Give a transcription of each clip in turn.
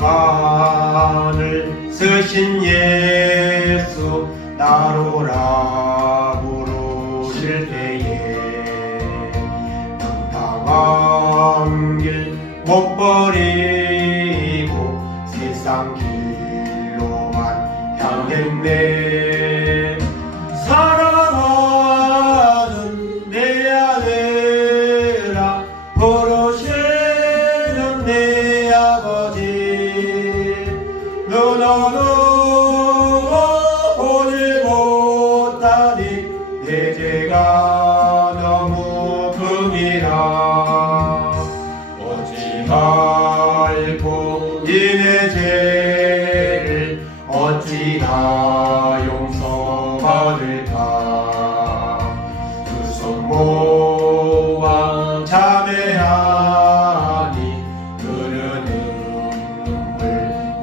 만을 쓰신 예수 나로라고 부르실 때에 당당한 길 못 버리고 세상 길로만 향했네. 사랑하는 내 아들아 부르시는 내 아버지 눈으로 보지 못하니 내 죄가 너무 금이라. 어찌 알고 이내 죄를 어찌나 용서받을까. 두 손 모아 자매하니 흐르는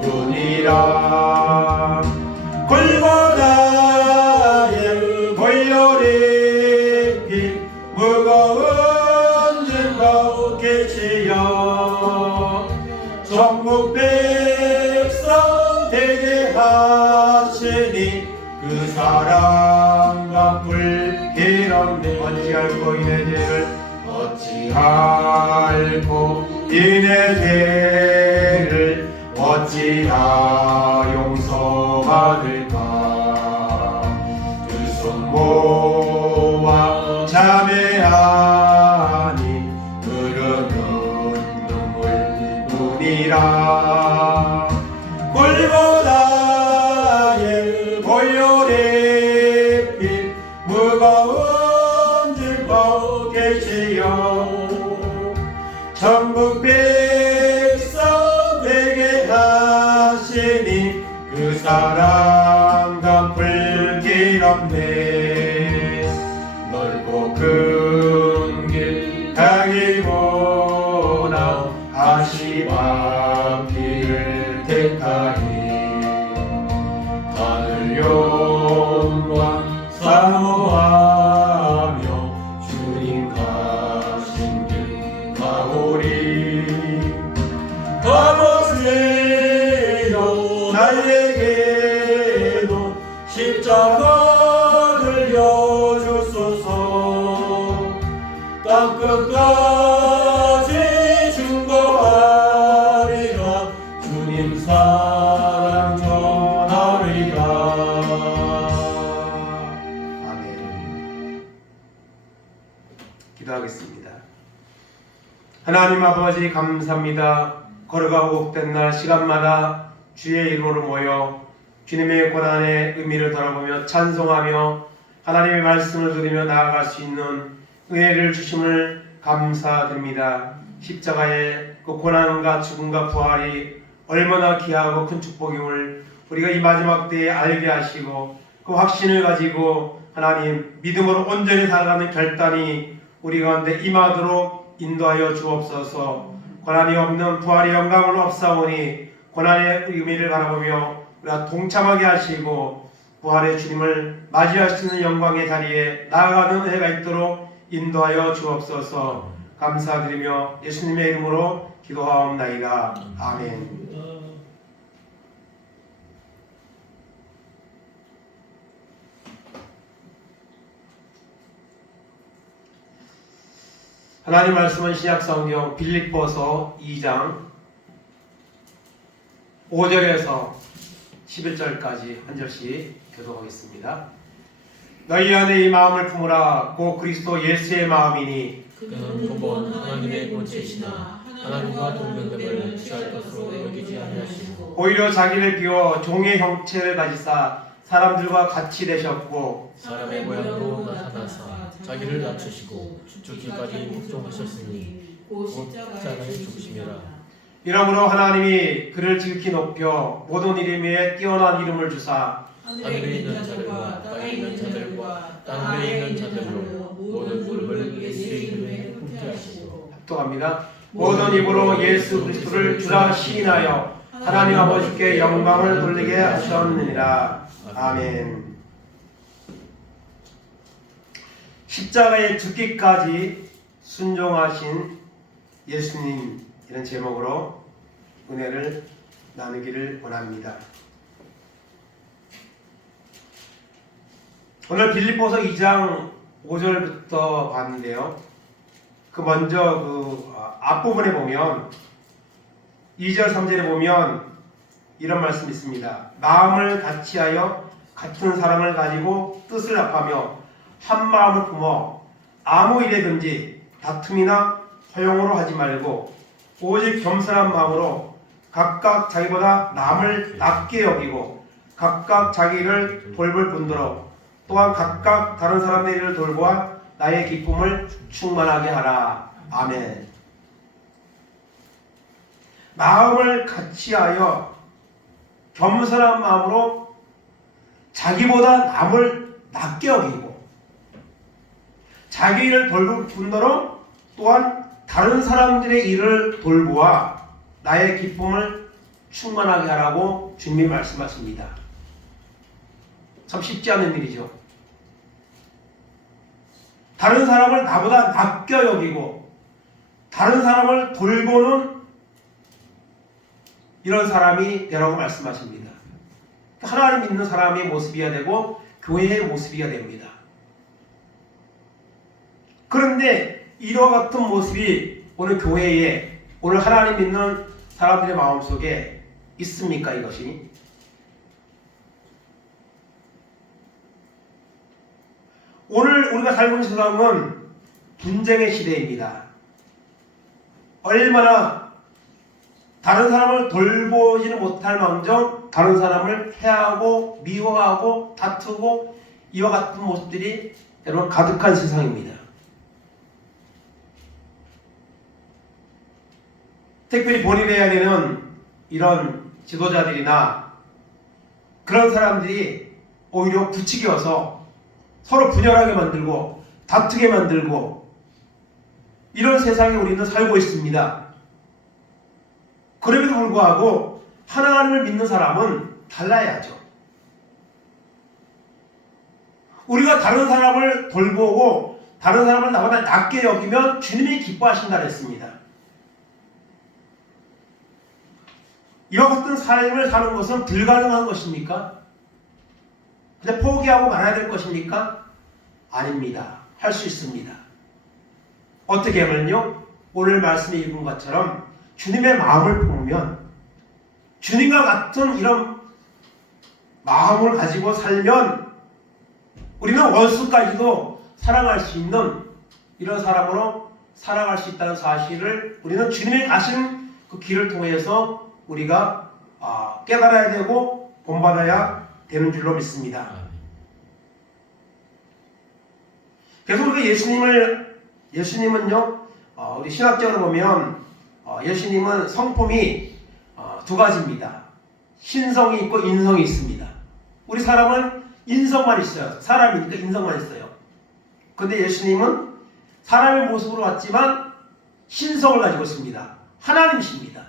눈물뿐이라. 골고다의 보혈의 피 무거운 증거 계시여 전국 백성 되게 하시니 그 사랑과 불길함에 어찌알고 이내 죄를 어찌알고 이내 죄를 어찌나 용서받을까. 두 손 모아 자매하니 흐르는 눈물뿐이라. 골고다의 보혈의 피 무거운 증거 계시여 전국 백성 되게 하시니 그 사랑과 불길 없네. 넓고 큰 길 가기보다 아시바길을 택하니 하늘 영광 사모하며 주님 가신 길 가오리. 아버지여 나에게도 십자가를 여주소서. 땅끝까지 증거하리라. 주님 사랑 전하리라. 아멘. 기도하겠습니다. 하나님 아버지 감사합니다. 걸어가고 복된 날 시간마다 주의 이름으로 모여 주님의 고난의 의미를 돌아보며 찬송하며 하나님의 말씀을 들으며 나아갈 수 있는 은혜를 주심을 감사드립니다. 십자가의 그 고난과 죽음과 부활이 얼마나 귀하고 큰 축복임을 우리가 이 마지막 때에 알게 하시고 그 확신을 가지고 하나님 믿음으로 온전히 살아가는 결단이 우리 가운데 임하도록 인도하여 주옵소서. 고난이 없는 부활의 영광을 없사오니 고난의 의미를 바라보며 우리가 동참하게 하시고 부활의 주님을 맞이할 수 있는 영광의 자리에 나아가는 은혜가 있도록 인도하여 주옵소서. 감사드리며 예수님의 이름으로 기도하옵나이다. 아멘. 하나님 말씀은 신약성경 빌립보서 2장 5절에서 11절까지 한 절씩 교독하겠습니다. 너희 안에 이 마음을 품으라. 곧 그리스도 예수의 마음이니 그는 본본 하나님의 본체시나 하나님과 동등됨을 취할 것으로 여기지 아니하시고 오히려 자기를 비워 종의 형체를 가지사 사람들과 같이 되셨고 사람의 모양으로 나타나사 자기를 낮추시고 죽기까지 복종하셨으니 곧 십자가에 죽으심이라. 이러므로 하나님이 그를 지극히 높여 모든 이름 위에 뛰어난 이름을 주사 하늘에 있는 자들과 땅에 있는 자들과 땅 위에 있는 자들로 모든 무릎을 예수의 이름에 꿇게 하시고 합독합니다. 모든 입으로 예수 그리스도를 주라 시인하여 하나님 아버지께 영광을 돌리게 하셨느니라. 아멘. 십자가에 죽기까지 순종하신 예수님, 이런 제목으로 은혜를 나누기를 원합니다. 오늘 빌립보서 2장 5절부터 봤는데요. 먼저 앞부분에 보면 2절 3절에 보면 이런 말씀이 있습니다. 마음을 같이하여 같은 사랑을 가지고 뜻을 합하며 한 마음을 품어 아무 일에든지 다툼이나 허용으로 하지 말고 오직 겸손한 마음으로 각각 자기보다 남을 낮게 여기고 각각 자기를 돌볼 뿐더러 또한 각각 다른 사람의 일을 돌보아 나의 기쁨을 충만하게 하라. 아멘. 마음을 같이하여 겸손한 마음으로 자기보다 남을 낮게 여기고 자기 일을 돌볼 뿐더러 또한 다른 사람들의 일을 돌보아 나의 기쁨을 충만하게 하라고 주님이 말씀하십니다. 참 쉽지 않은 일이죠. 다른 사람을 나보다 낮게 여기고 다른 사람을 돌보는 이런 사람이 되라고 말씀하십니다. 하나님 믿는 사람의 모습이어야 되고 교회의 모습이어야 됩니다. 그런데 이와 같은 모습이 오늘 교회에 오늘 하나님 믿는 사람들의 마음속에 있습니까? 이것이 오늘 우리가 살고 있는 세상은 분쟁의 시대입니다. 얼마나 다른 사람을 돌보지는 못할 망정 다른 사람을 해하고 미워하고 다투고 이와 같은 모습들이 여러분 가득한 세상입니다. 특별히 본인해야 되는 이런 지도자들이나 그런 사람들이 오히려 부추겨서 서로 분열하게 만들고 다투게 만들고 이런 세상에 우리는 살고 있습니다. 그럼에도 불구하고 하나님을 믿는 사람은 달라야죠. 우리가 다른 사람을 돌보고 다른 사람을 나보다 낮게 여기면 주님이 기뻐하신다 했습니다. 이와 같은 삶을 사는 것은 불가능한 것입니까? 그냥 포기하고 말아야 될 것입니까? 아닙니다. 할 수 있습니다. 어떻게 하면요? 오늘 말씀에 읽은 것처럼 주님의 마음을 품으면 주님과 같은 이런 마음을 가지고 살면 우리는 원수까지도 사랑할 수 있는 이런 사람으로 살아갈 수 있다는 사실을 우리는 주님이 가신 그 길을 통해서 우리가 깨달아야 되고 본받아야 되는 줄로 믿습니다. 그래서 우리가 예수님은요, 우리 신학적으로 보면 예수님은 성품이 두 가지입니다. 신성이 있고 인성이 있습니다. 우리 사람은 인성만 있어요. 사람이니까 인성만 있어요. 그런데 예수님은 사람의 모습으로 왔지만 신성을 가지고 있습니다. 하나님이십니다.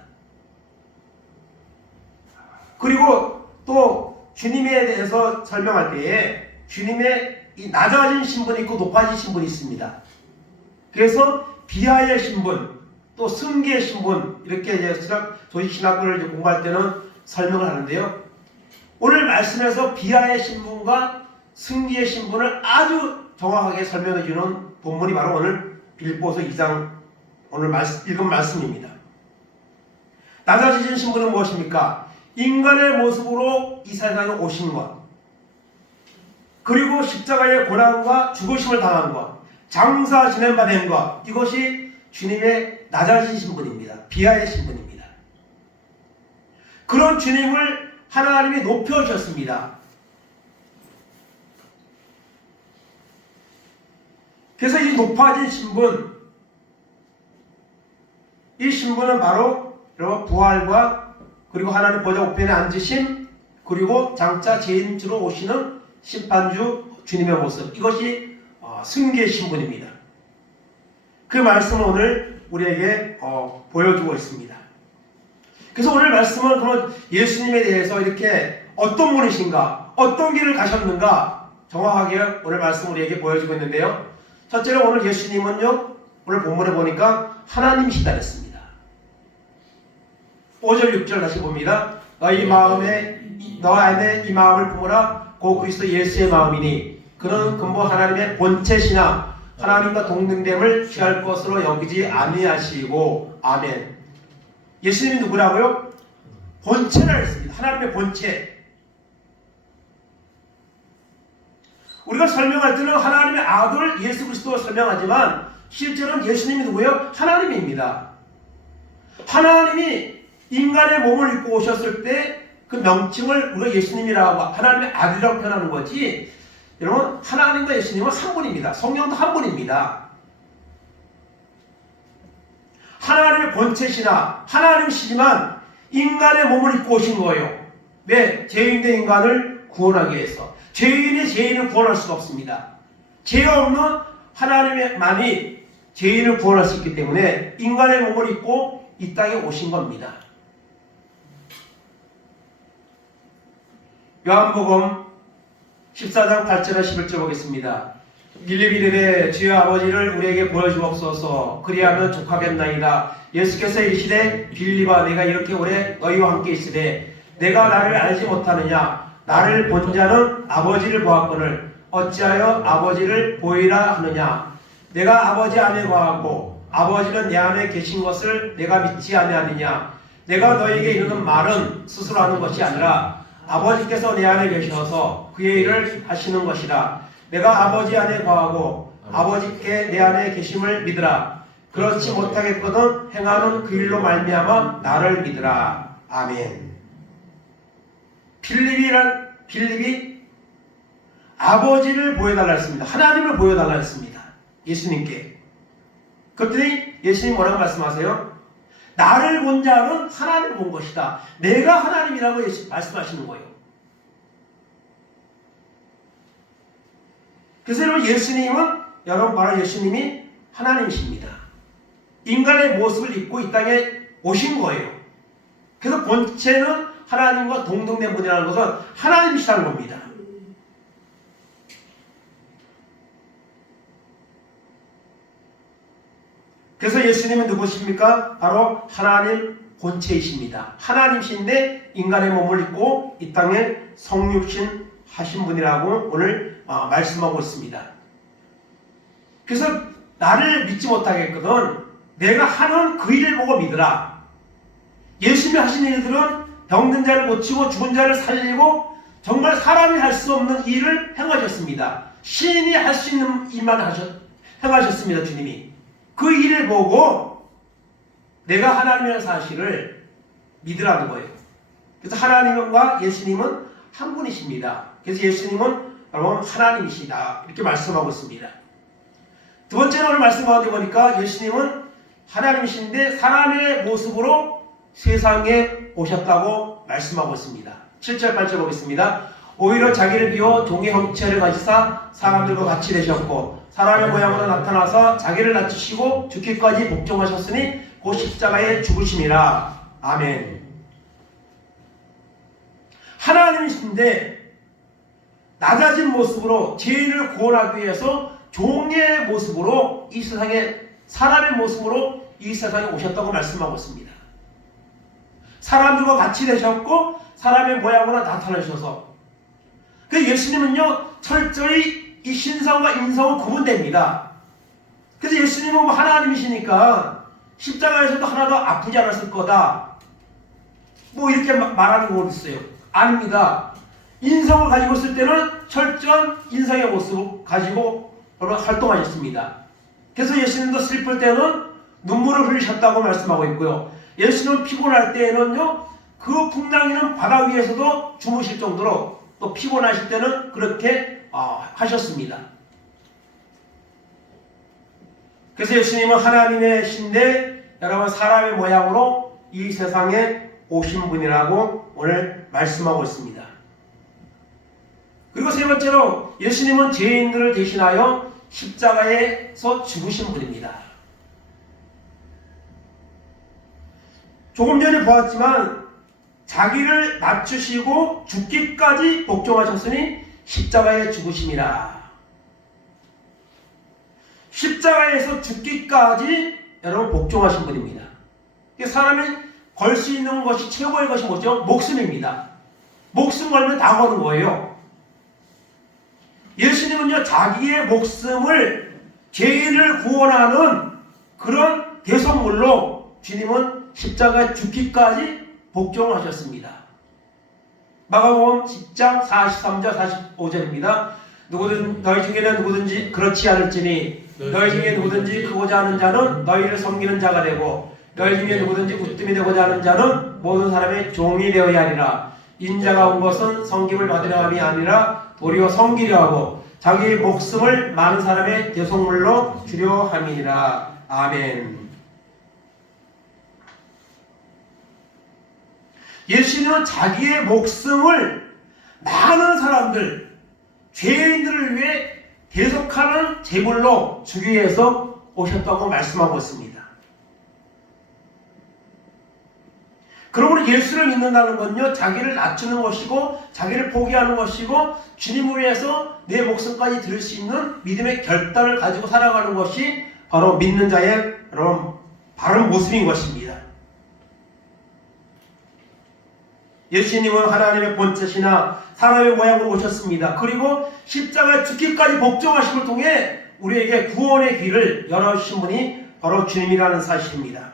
그리고 또 주님에 대해서 설명할 때에 주님의 이 낮아진 신분이 있고 높아진 신분이 있습니다. 그래서 비하의 신분, 또 승계의 신분 이렇게 이제 조직 신학을 공부할 때는 설명을 하는데요. 오늘 말씀에서 비하의 신분과 승계의 신분을 아주 정확하게 설명해 주는 본문이 바로 오늘 빌립보서 2장 오늘 읽은 말씀입니다. 낮아지신 신분은 무엇입니까? 인간의 모습으로 이 세상에 오신 것, 그리고 십자가의 고난과 죽으심을 당한 것, 장사 지낸 바 된 것, 이것이 주님의 낮아진 신분입니다. 비하의 신분입니다. 그런 주님을 하나님이 높여주셨습니다. 그래서 이 높아진 신분, 이 신분은 바로 여러분 부활과 그리고 하나님 보좌 우편에 앉으심, 그리고 장차 재림주로 오시는 심판주 주님의 모습, 이것이 승계의 신분입니다. 그 말씀을 오늘 우리에게 보여주고 있습니다. 그래서 오늘 말씀은 그러면 예수님에 대해서 이렇게 어떤 분이신가, 어떤 길을 가셨는가 정확하게 오늘 말씀 우리에게 보여주고 있는데요. 첫째로 오늘 예수님은요, 오늘 본문에 보니까 하나님이시다 했습니다. 5절 6절 다시 봅니다. 너희 마음에 너 안에 이 마음을 품으라. 고 그리스도 예수의 마음이니 그는 근본 하나님의 본체시나 하나님과 동등됨을 취할 것으로 여기지 아니하시고. 아멘. 예수님이 누구라고요? 본체라 했습니다. 하나님의 본체. 우리가 설명할 때는 하나님의 아들 예수 그리스도를 설명하지만 실제로는 예수님이 누구예요? 하나님입니다. 하나님이 인간의 몸을 입고 오셨을 때 그 명칭을 우리가 예수님이라고 하나님의 아들이라고 표현하는 거지. 여러분, 하나님과 예수님은 한 분입니다. 성령도 한 분입니다. 하나님의 본체시나 하나님이시지만 인간의 몸을 입고 오신 거예요. 왜? 죄인된 인간을 구원하기 위해서. 죄인이 죄인을 구원할 수가 없습니다. 죄 없는 하나님만이 죄인을 구원할 수 있기 때문에 인간의 몸을 입고 이 땅에 오신 겁니다. 요한복음 14장 8절과 11절 보겠습니다. 빌립이르되 주여 아버지를 우리에게 보여주옵소서. 그리하면 족하겠나이다. 예수께서 이르시되 빌립아 내가 이렇게 오래 너희와 함께 있으되 내가 나를 알지 못하느냐. 나를 본 자는 아버지를 보았거늘 어찌하여 아버지를 보이라 하느냐. 내가 아버지 안에 거하고 아버지는 내 안에 계신 것을 내가 믿지 아니하느냐. 내가 너에게 이르는 말은 스스로 하는 것이 아니라 아버지께서 내 안에 계셔서 그의 일을 하시는 것이라. 내가 아버지 안에 거하고 아버지께 내 안에 계심을 믿으라. 그렇지 못하겠거든 행하는 그 일로 말미암아 나를 믿으라. 아멘. 빌립이 아버지를 보여달라 했습니다. 하나님을 보여달라 했습니다. 예수님께. 그랬더니 예수님 뭐라고 말씀하세요? 나를 본 자는 하나님을 본 것이다. 내가 하나님이라고 말씀하시는 거예요. 그래서 여러분 여러분 바로 예수님이 하나님이십니다. 인간의 모습을 입고 이 땅에 오신 거예요. 그래서 본체는 하나님과 동등된 분이라는 것은 하나님이시라는 겁니다. 그래서 예수님은 누구십니까? 바로 하나님 본체이십니다. 하나님이신데 인간의 몸을 입고 이 땅에 성육신 하신 분이라고 오늘 말씀하고 있습니다. 그래서 나를 믿지 못하겠거든 내가 하는 그 일을 보고 믿으라. 예수님이 하신 일들은 병든 자를 고치고 죽은 자를 살리고 정말 사람이 할 수 없는 일을 행하셨습니다. 신이 할 수 있는 일만 행하셨습니다. 주님이. 그 일을 보고 내가 하나님이라는 사실을 믿으라는 거예요. 그래서 하나님과 예수님은 한 분이십니다. 그래서 예수님은 여러분 하나님이시다 이렇게 말씀하고 있습니다. 두 번째로 오늘 말씀 가운데 보니까 예수님은 하나님이신데 사람의 모습으로 세상에 오셨다고 말씀하고 있습니다. 7절 8절 보겠습니다. 오히려 자기를 비워 종의 형체를 가지사 사람들과 같이 되셨고 사람의 모양으로 나타나서 자기를 낮추시고 죽기까지 복종하셨으니 곧 십자가에 죽으심이라. 아멘. 하나님이신데 낮아진 모습으로 죄인을 구원하기 위해서 종의 모습으로 이 세상에 사람의 모습으로 이 세상에 오셨다고 말씀하고 있습니다. 사람들과 같이 되셨고 사람의 모양으로 나타나셔서 그 예수님은요 철저히 이 신성과 인성은 구분됩니다. 그래서 예수님은 뭐 하나님이시니까 십자가에서도 하나도 아프지 않았을 거다 뭐 이렇게 말하는 거 있어요. 아닙니다. 인성을 가지고 있을 때는 철저한 인성의 모습을 가지고 활동하셨습니다. 그래서 예수님도 슬플 때는 눈물을 흘리셨다고 말씀하고 있고요. 예수님은 피곤할 때에는요 그 풍랑이는 바다 위에서도 주무실 정도로 또 피곤하실 때는 그렇게 하셨습니다. 그래서 예수님은 하나님의 신데 여러분 사람의 모양으로 이 세상에 오신 분이라고 오늘 말씀하고 있습니다. 그리고 세 번째로 예수님은 죄인들을 대신하여 십자가에서 죽으신 분입니다. 조금 전에 보았지만 자기를 낮추시고 죽기까지 복종하셨으니 십자가에 죽으심이라. 십자가에서 죽기까지 여러분 복종하신 분입니다. 사람이 걸 수 있는 것이 최고의 것이 뭐죠? 목숨입니다. 목숨 걸면 다 거는 거예요. 예수님은요, 자기의 목숨을 죄인을 구원하는 그런 대속물로 주님은 십자가에 죽기까지 복종을 하셨습니다. 마가복음 10장 43절 45절입니다. 너희 중에는 누구든지 그렇지 않을지니 너희 중에 누구든지 크고자 하는 자는 너희를 섬기는 자가 되고 너희 중에 누구든지 우뜸이 되고자 하는 자는 모든 사람의 종이 되어야 하리라. 인자가 온 것은 섬김을 받으려 함이 아니라 도리어 섬기려 하고 자기 목숨을 많은 사람의 대속물로 주려 함이니라. 아멘. 예수님은 자기의 목숨을 많은 사람들, 죄인들을 위해 대속하는 제물로 주기 위해서 오셨다고 말씀하고 있습니다. 그러므로 예수를 믿는다는 건요, 자기를 낮추는 것이고 자기를 포기하는 것이고 주님을 위해서 내 목숨까지 드릴 수 있는 믿음의 결단을 가지고 살아가는 것이 바로 믿는 자의 바른 모습인 것입니다. 예수님은 하나님의 본체시나 사람의 모양으로 오셨습니다. 그리고 십자가에 죽기까지 복종하심을 통해 우리에게 구원의 길을 열어주신 분이 바로 주님이라는 사실입니다.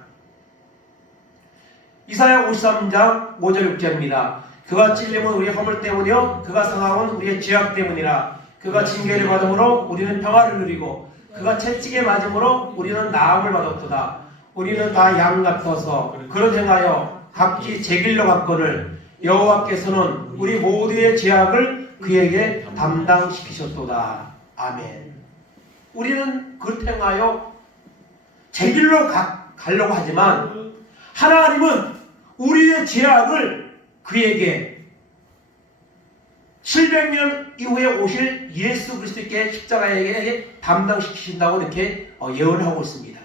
이사야 53장 5절 6절입니다. 그가 찔림은 우리의 허물 때문이요 그가 상함은 우리의 죄악 때문이라. 그가 징계를 받음으로 우리는 평화를 누리고 그가 채찍에 맞음으로 우리는 나음을 받았도다. 우리는 다 양 같아서 그런 행하여 각기 제 길로 갔거늘 여호와께서는 우리 모두의 죄악을 그에게 담당시키셨도다. 아멘. 우리는 그렇게 행하여 제 길로 가려고 하지만 하나님은 우리의 죄악을 그에게 700년 이후에 오실 예수 그리스도께 십자가에게 담당시키신다고 이렇게 예언하고 있습니다.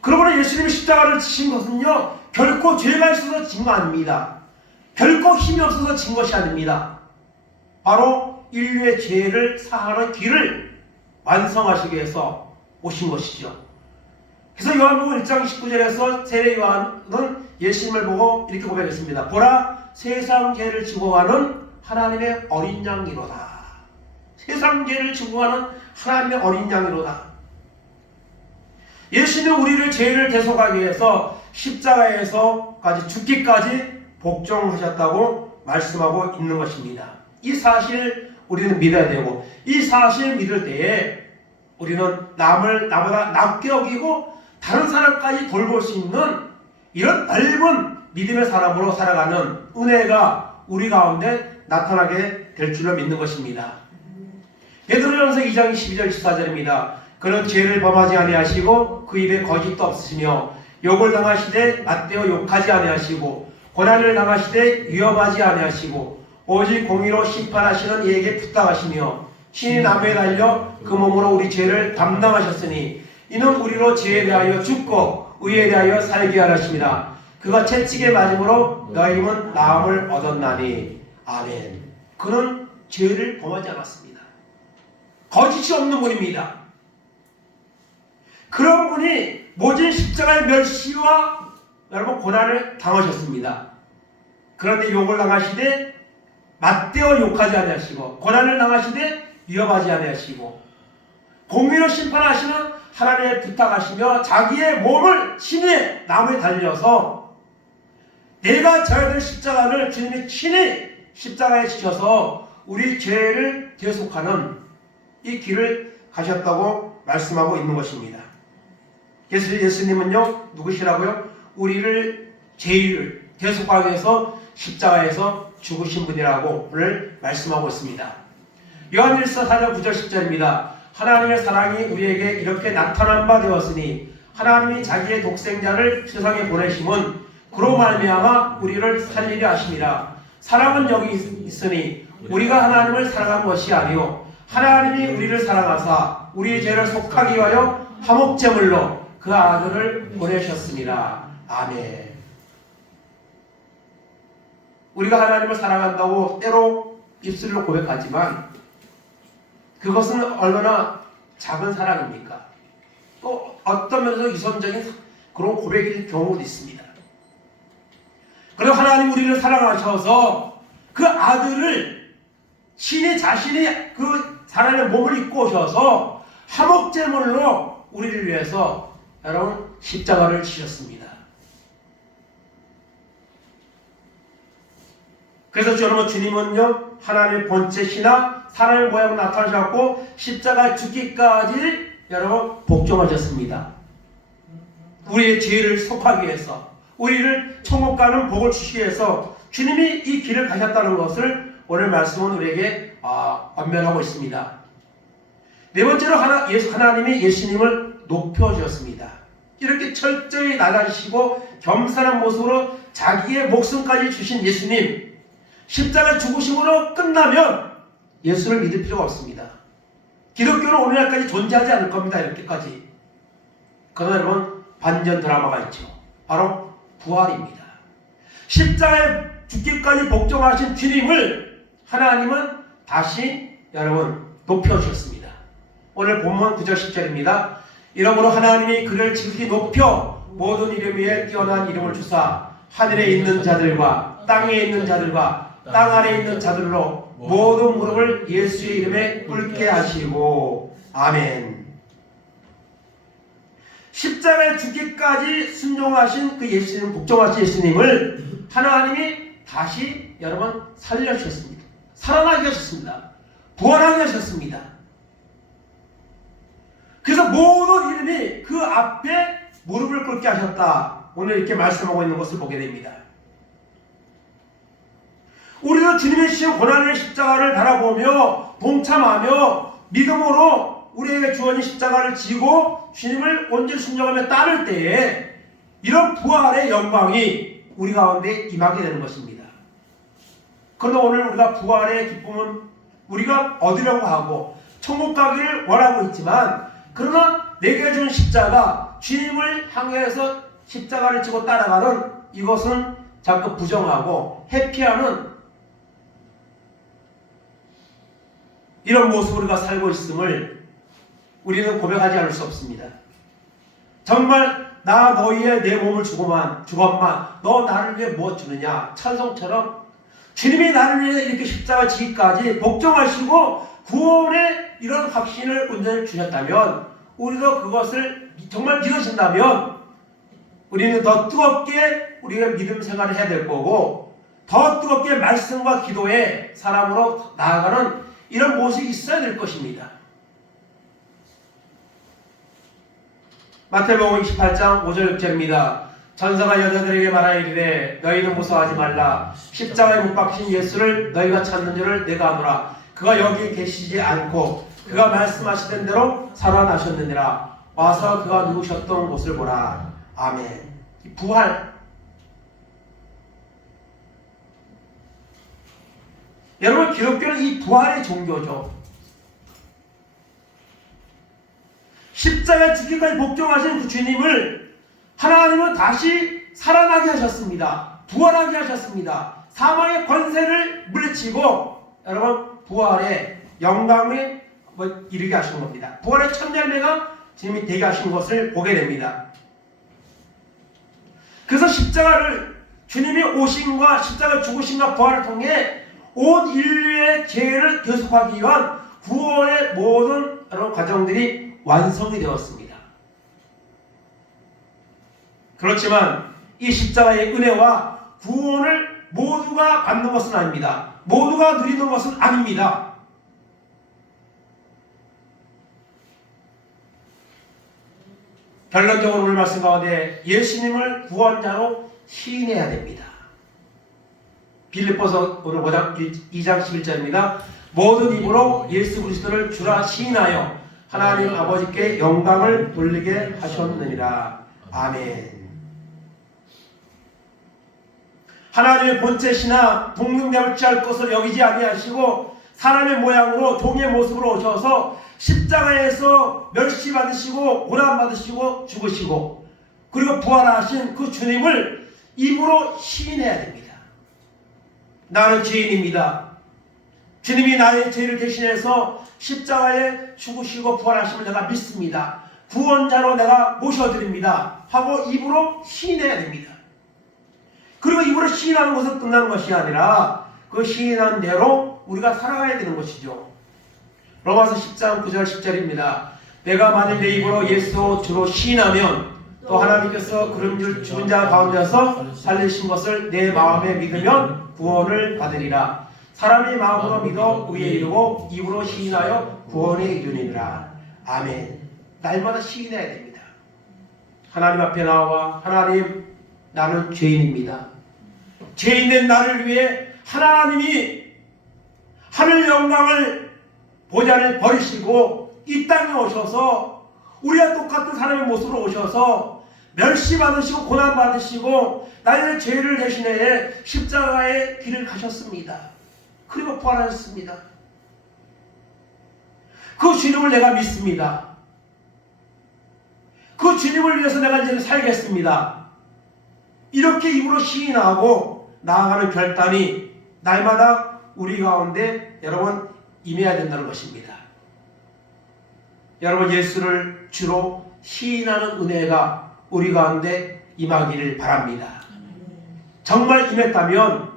그러므로 예수님이 십자가를 지신 것은요, 결코 죄가 있어서 진 거 아닙니다. 결코 힘이 없어서 진 것이 아닙니다. 바로 인류의 죄를 사하는 길을 완성하시기 위해서 오신 것이죠. 그래서 요한복음 1장 19절에서 세례 요한은 예수님을 보고 이렇게 고백했습니다. 보라, 세상 죄를 지고 가는 하나님의 어린 양이로다. 세상 죄를 지고 가는 하나님의 어린 양이로다. 예수님은 우리를 죄를 대속하기 위해서 십자가에서까지 죽기까지 복종하셨다고 말씀하고 있는 것입니다. 이 사실을 우리는 믿어야 되고, 이 사실을 믿을 때에 우리는 남을 나보다 낮게 여기고 다른 사람까지 돌볼 수 있는 이런 넓은 믿음의 사람으로 살아가는 은혜가 우리 가운데 나타나게 될 줄로 믿는 것입니다. 베드로전서 2장 12절 14절입니다. 그는 죄를 범하지 아니하시고 그 입에 거짓도 없으시며 욕을 당하시되 맞대어 욕하지 아니하시고 고난을 당하시되 위협하지 아니하시고 오직 공의로 심판하시는 이에게 부탁하시며 신이 나무에 달려 그 몸으로 우리 죄를 담당하셨으니 이는 우리로 죄에 대하여 죽고 의에 대하여 살게 하셨습니다. 그가 채찍에 맞음으로 너희는 나음을 얻었나니. 아멘. 그는 죄를 범하지 않았습니다. 거짓이 없는 분입니다. 그런 분이 모진 십자가의 멸시와 여러분 고난을 당하셨습니다. 그런데 욕을 당하시되 맞대어 욕하지 아니하시고 고난을 당하시되 위협하지 아니하시고 공의로 심판하시는 하나님의 부탁하시며 자기의 몸을 친히 나무에 달려서 내가 져야 될 십자가를 주님이 친히 십자가에 지셔서 우리 죄를 대속하는 이 길을 가셨다고 말씀하고 있는 것입니다. 그래서 예수님은요, 누구시라고요? 우리를 죄를 대속하기 위해서 십자가에서 죽으신 분이라고 오늘 말씀하고 있습니다. 요한일서 4장 9절 10절입니다. 하나님의 사랑이 우리에게 이렇게 나타난 바 되었으니 하나님이 자기의 독생자를 세상에 보내심은 그로 말미암아 우리를 살리려 하심이라. 사랑은 여기 있으니 우리가 하나님을 사랑한 것이 아니요 하나님이 우리를 사랑하사 우리의 죄를 속하기 위하여 화목제물로 그 아들을 보내셨습니다. 아멘. 우리가 하나님을 사랑한다고 때로 입술로 고백하지만 그것은 얼마나 작은 사랑입니까? 또 어떤 면에서 유선적인 그런 고백일 경우도 있습니다. 그리고 하나님 우리를 사랑하셔서 그 아들을 신이 자신이 그 사람의 몸을 입고 오셔서 화목제물로 우리를 위해서 여러분 십자가를 지셨습니다. 그래서 여러분 주님은요 하나님의 본체 신하 사람의 모양으로 나타나셨고 십자가 죽기까지 여러분 복종하셨습니다. 우리의 죄를 속하기 위해서 우리를 천국 가는 복을 주시기 위해서 주님이 이 길을 가셨다는 것을 오늘 말씀은 우리에게 반면하고 있습니다. 네 번째로 하나님이 예수님을 높여주셨습니다. 이렇게 철저히 낮아지시고 겸손한 모습으로 자기의 목숨까지 주신 예수님, 십자가 죽으심으로 끝나면 예수를 믿을 필요가 없습니다. 기독교는 오늘날까지 존재하지 않을 겁니다. 이렇게까지. 그러나 여러분 반전 드라마가 있죠. 바로 부활입니다. 십자가에 죽기까지 복종하신 주님을 하나님은 다시 여러분 높여주셨습니다. 오늘 본문 9절 10절입니다. 이러므로 하나님이 그를 지극히 높여 모든 이름 위에 뛰어난 이름을 주사 하늘에 있는 자들과 땅에 있는 자들과 땅 아래에 있는 자들로 모든 무릎을 예수의 이름에 꿇게 하시고 아멘. 십자가에 죽기까지 순종하신 그 예수님, 복종하신 예수님을 하나님이 다시 여러분 살려주셨습니다. 살아나게 하셨습니다. 부활하게 하셨습니다. 그래서 모든 이름이 그 앞에 무릎을 꿇게 하셨다. 오늘 이렇게 말씀하고 있는 것을 보게 됩니다. 우리도 주님의 시험 고난의 십자가를 바라보며 동참하며 믿음으로 우리에게 주어진 십자가를 지고 주님을 온전히 순종하며 따를 때에 이런 부활의 영광이 우리 가운데 임하게 되는 것입니다. 그러나 오늘 우리가 부활의 기쁨은 우리가 얻으려고 하고 천국 가기를 원하고 있지만 그러나 내게 준 십자가 주님을 향해서 십자가를 지고 따라가는 이것은 자꾸 부정하고 회피하는 이런 모습으로 우리가 살고 있음을 우리는 고백하지 않을 수 없습니다. 정말 나 너희의 내 몸을 주건만 너 나를 위해 무엇 주느냐 찬송처럼 주님이 나를 위해 이렇게 십자가 지기까지 복종하시고 구원의 이런 확신을 온전히 주셨다면 우리도 그것을 정말 믿으신다면 우리는 더 뜨겁게 우리가 믿음 생활을 해야 될 거고 더 뜨겁게 말씀과 기도의 사람으로 나아가는 이런 모습이 있어야 될 것입니다. 마태복음 28장 5절 6절입니다. 전사가 여자들에게 말하이르되 너희는 무서워하지 말라. 십자가에 못 박힌 예수를 너희가 찾는 줄을 내가 아노라. 그가 여기 계시지 않고 그가 말씀하시던 대로 살아나셨느니라. 와서 그가 누우셨던 곳을 보라. 아멘. 부활. 여러분 기독교는 이 부활의 종교죠. 십자가에 죽기까지 복종하신 그 주님을 하나님은 다시 살아나게 하셨습니다. 부활하게 하셨습니다. 사망의 권세를 물리치고 여러분 부활의 영광에 이르게 하신 겁니다. 부활의 첫 열매가 주님이 되게 하신 것을 보게 됩니다. 그래서 십자가를 주님이 오심과 십자가 죽으심과 부활을 통해 온 인류의 죄를 결속하기 위한 구원의 모든 여러분 과정들이 완성이 되었습니다. 그렇지만 이 십자가의 은혜와 구원을 모두가 받는 것은 아닙니다. 모두가 누리는 것은 아닙니다. 결론적으로 오늘 말씀 가운데 예수님을 구원자로 시인해야 됩니다. 빌립보서 오늘 2장 11절입니다. 모든 입으로 예수 그리스도를 주라 시인하여 하나님 아버지께 영광을 돌리게 하셨느니라. 아멘. 하나님의 본체시나 동등됨을 취할 것을 여기지 아니하시고 사람의 모양으로 종의 모습으로 오셔서 십자가에서 멸시받으시고 고난받으시고 죽으시고 그리고 부활하신 그 주님을 입으로 시인해야 됩니다. 나는 죄인입니다. 주님이 나의 죄를 대신해서 십자가에 죽으시고 부활하심을 내가 믿습니다. 구원자로 내가 모셔드립니다 하고 입으로 시인해야 됩니다. 그리고 입으로 시인하는 것은 끝나는 것이 아니라 그 시인한 대로 우리가 살아가야 되는 것이죠. 로마서 10장 9절 10절입니다. 내가 만일 내 입으로 예수 주로 시인하면 또 하나님께서 그런 줄 죽은 자 가운데서 살리신 것을 내 마음에 믿으면 구원을 받으리라. 사람이 마음으로 믿어 의에 이르고 입으로 시인하여 구원에 이르니라. 아멘. 날마다 시인해야 됩니다. 하나님 앞에 나와 하나님, 나는 죄인입니다. 죄인된 나를 위해 하나님이 하늘 영광을 보좌를 버리시고 이 땅에 오셔서 우리와 똑같은 사람의 모습으로 오셔서 멸시받으시고 고난받으시고 나의 죄를 대신해 십자가의 길을 가셨습니다. 그리고 부활하셨습니다. 그 주님을 내가 믿습니다. 그 주님을 위해서 내가 이제 살겠습니다. 이렇게 입으로 시인하고 나아가는 결단이 날마다 우리 가운데 여러분 임해야 된다는 것입니다. 여러분, 예수를 주로 시인하는 은혜가 우리 가운데 임하기를 바랍니다. 정말 임했다면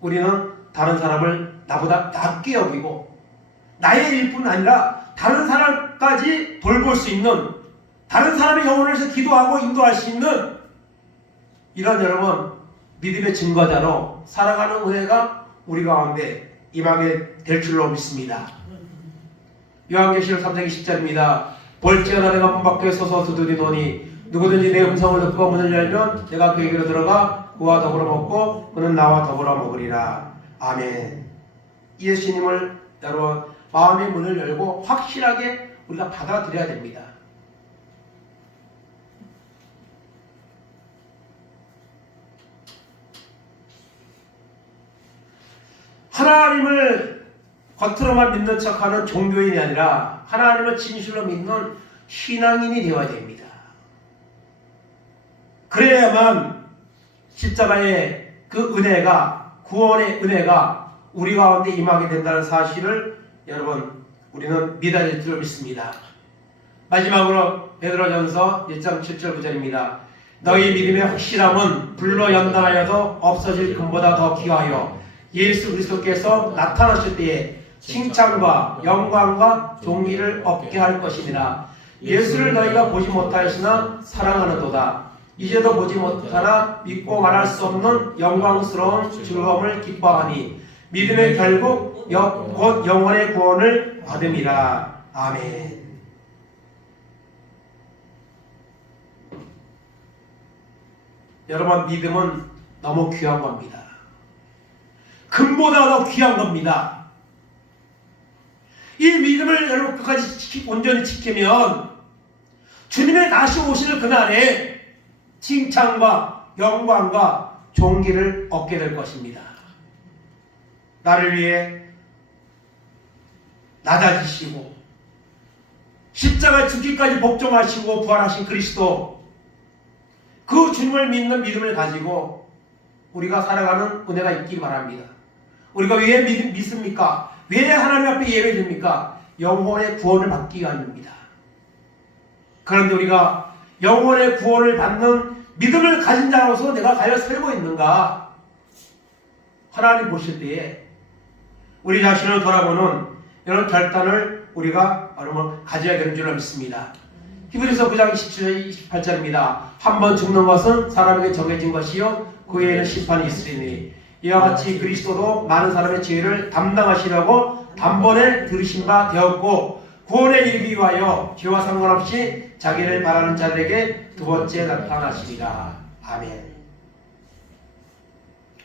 우리는 다른 사람을 나보다 낮게 여기고 나의 일뿐 아니라 다른 사람까지 돌볼 수 있는, 다른 사람의 영혼을 위해서 기도하고 인도할 수 있는 이런 여러분 믿음의 증거자로 살아가는 은혜가 우리 가운데 임하게 될 줄로 믿습니다. 요한계시록 3장 20절입니다. 볼지어다 내가 문 밖에 서서 두드리노니 누구든지 내 음성을 듣고 문을 열면 내가 그에게로 들어가 그와 더불어 먹고 그는 나와 더불어 먹으리라. 아멘. 예수님을 여러분 마음의 문을 열고 확실하게 우리가 받아들여야 됩니다. 하나님을 겉으로만 믿는 척하는 종교인이 아니라 하나님을 진실로 믿는 신앙인이 되어야 됩니다. 그래야만 십자가의 그 은혜가, 구원의 은혜가 우리 가운데 임하게 된다는 사실을 여러분 우리는 믿어야 될 줄 믿습니다. 마지막으로 베드로전서 1장 7절 9절입니다. 너희 믿음의 확실함은 불로 연단하여도 없어질 금보다 더 귀하여 예수 그리스도께서 나타나실 때에 칭찬과 영광과 존귀를 얻게 할 것이니라. 예수를 너희가 보지 못하였으나 사랑하는도다. 이제도 보지 못하나 믿고 말할 수 없는 영광스러운 즐거움을 기뻐하니 믿음의 결국 곧 영원의 구원을 받음이라. 아멘. 여러분, 믿음은 너무 귀한 겁니다. 금보다 더 귀한 겁니다. 이 믿음을 여러분 끝까지 온전히 지키면 주님의 다시 오시는 그날에 칭찬과 영광과 존귀를 얻게 될 것입니다. 나를 위해 낮아지시고 십자가에 죽기까지 복종하시고 부활하신 그리스도, 그 주님을 믿는 믿음을 가지고 우리가 살아가는 은혜가 있기 바랍니다. 우리가 왜 믿습니까? 왜 하나님 앞에 예배드립니까? 영혼의 구원을 받기 위함입니다. 그런데 우리가 영혼의 구원을 받는 믿음을 가진 자로서 내가 과연 살고 있는가? 하나님 보실 때에 우리 자신을 돌아보는 이런 결단을 우리가 여러분 가져야 되는 줄 믿습니다. 히브리서 9장 27절 28절입니다. 한 번 죽는 것은 사람에게 정해진 것이요 그 외에는 심판이 있으리니 이와 같이 그리스도도 많은 사람의 죄를 담당하시려고 단번에 들으신 바 되었고 구원에 이르기 위하여 죄와 상관없이 자기를 바라는 자들에게 두 번째 나타나시리라. 아멘.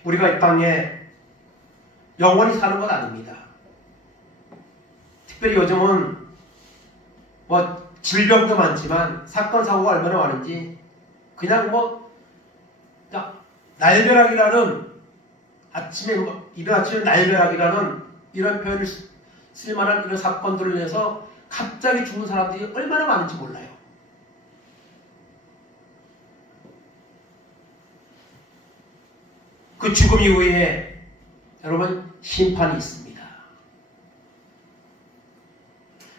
우리가 이 땅에 영원히 사는 건 아닙니다. 특별히 요즘은 질병도 많지만 사건 사고가 얼마나 많은지 그냥 날벼락이라는 아침에 이른 아침에 날벼락이라는 이런 표현을 쓸 만한 이런 사건들을 위해서 갑자기 죽는 사람들이 얼마나 많은지 몰라요. 그 죽음 이후에 여러분 심판이 있습니다.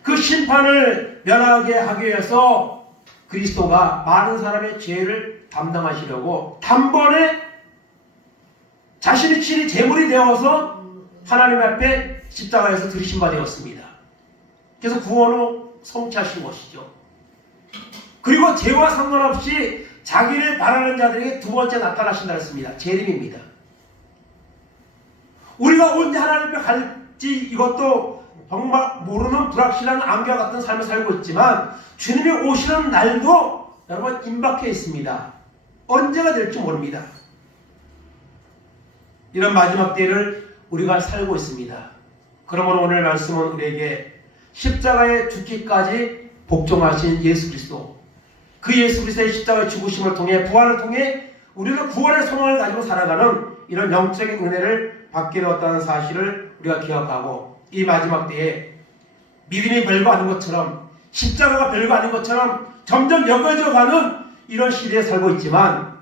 그 심판을 면하게 하기 위해서 그리스도가 많은 사람의 죄를 담당하시려고 단번에 자신이 친히 제물이 되어서 하나님 앞에 십자가에서 들이신 바 되었습니다. 그래서 구원을 성취하신 것이죠. 그리고 죄와 상관없이 자기를 바라는 자들에게 두 번째 나타나신다 했습니다. 재림입니다. 우리가 언제 하나님 앞에 갈지 이것도 정말 모르는 불확실한 암과 같은 삶을 살고 있지만 주님이 오시는 날도 여러분 임박해 있습니다. 언제가 될지 모릅니다. 이런 마지막 때를 우리가 살고 있습니다. 그러므로 오늘 말씀은 우리에게 십자가에 죽기까지 복종하신 예수 그리스도, 그 예수 그리스도의 십자가의 죽으심을 통해 부활을 통해 우리는 구원의 소망을 가지고 살아가는 이런 영적인 은혜를 받게 되었다는 사실을 우리가 기억하고, 이 마지막 때에 믿음이 별거 아닌 것처럼, 십자가가 별거 아닌 것처럼 점점 여겨져가는 이런 시대에 살고 있지만,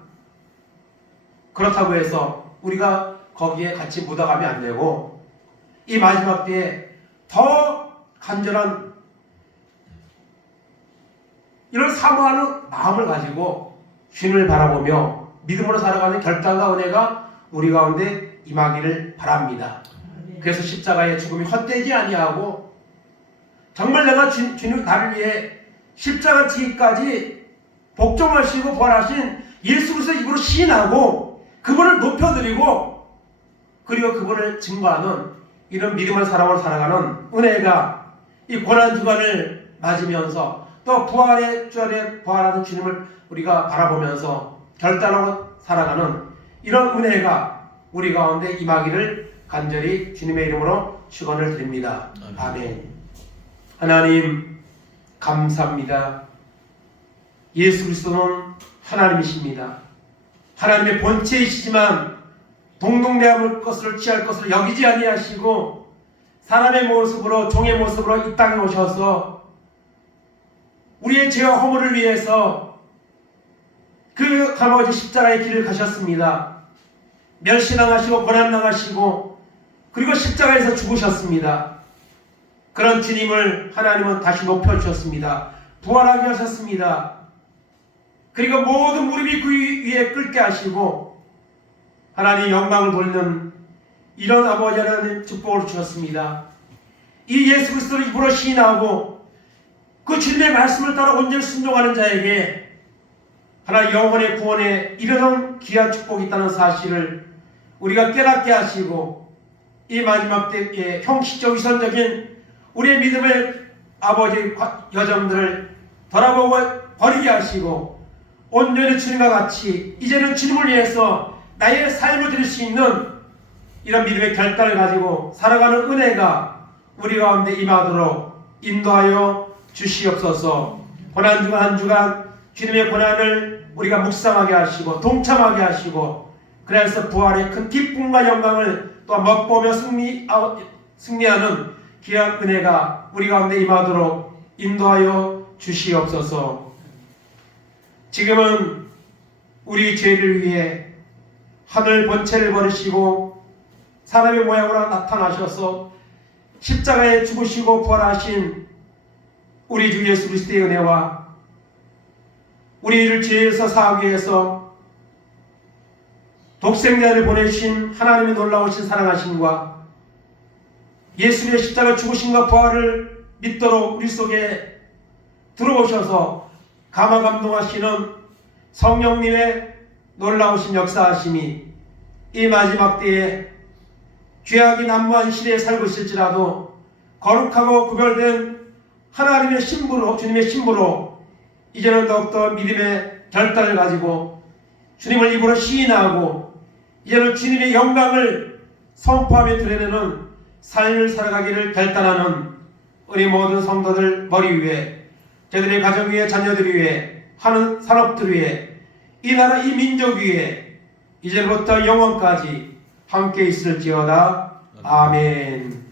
그렇다고 해서 우리가 거기에 같이 묻어가면 안 되고, 이 마지막 때에 더 간절한 이런 사모하는 마음을 가지고 주님을 바라보며 믿음으로 살아가는 결단과 은혜가 우리 가운데 임하기를 바랍니다. 그래서 십자가의 죽음이 헛되지 아니하고 정말 내가 주님 나를 위해 십자가 지기까지 복종하시고 부활하신 예수 그리스도 입으로 시인하고 그분을 높여드리고 그리고 그분을 증거하는 이런 믿음을 살아가는 은혜가 이 고난주간을 맞으면서 또 부활의 주안에 부활하는 주님을 우리가 바라보면서 결단하고 살아가는 이런 은혜가 우리 가운데 임하기를 간절히 주님의 이름으로 축원을 드립니다. 아멘. 하나님 감사합니다. 예수 그리스도는 하나님이십니다. 하나님의 본체이시지만 동등대함을 것을 취할 것을 여기지 아니하시고 사람의 모습으로 종의 모습으로 이 땅에 오셔서 우리의 죄와 허물을 위해서 그 아버지 십자가의 길을 가셨습니다. 멸시당하시고 고난당하시고 그리고 십자가에서 죽으셨습니다. 그런 주님을 하나님은 다시 높여주셨습니다. 부활하게 하셨습니다. 그리고 모든 무릎이 그 위에 꿇게 하시고 하나님 영광을 돌리는 이런 아버지 하나님 축복을 주셨습니다. 이 예수 그리스도를 입으로 시인하고 그 주님의 말씀을 따라 온전히 순종하는 자에게 하나님 영혼의 구원에 이르는 귀한 축복이 있다는 사실을 우리가 깨닫게 하시고 이 마지막 때에 형식적 위선적인 우리의 믿음의 아버지 여정들을 돌아보고 버리게 하시고 온전히 주님과 같이 이제는 주님을 위해서 나의 삶을 드릴 수 있는 이런 믿음의 결단을 가지고 살아가는 은혜가 우리 가운데 임하도록 인도하여 주시옵소서. 고난주간 한 주간 주님의 고난을 우리가 묵상하게 하시고 동참하게 하시고 그래서 부활의 큰 기쁨과 영광을 또 맛보며 승리하는 귀한 은혜가 우리 가운데 임하도록 인도하여 주시옵소서. 지금은 우리 죄를 위해 하늘 본체를 버리시고 사람의 모양으로 나타나셔서 십자가에 죽으시고 부활하신 우리 주 예수 그리스도의 은혜와 우리를 죄에서 사하기 위해서 독생자를 보내신 하나님의 놀라우신 사랑하심과 예수의 십자가 죽으심과 부활을 믿도록 우리 속에 들어오셔서 감화감동하시는 성령님의 놀라우신 역사하심이 이 마지막 때에 죄악이 난무한 시대에 살고 있을지라도 거룩하고 구별된 하나님의 신부로 주님의 신부로 이제는 더욱더 믿음의 결단을 가지고 주님을 입으로 시인하고 이제는 주님의 영광을 선포하며 드러내는 삶을 살아가기를 결단하는 우리 모든 성도들 머리 위에 저들의 가정 위에 자녀들 위에 하는 산업들 위에 이 나라 이 민족 위에 이제부터 영원까지 함께 있을지어다. 아멘.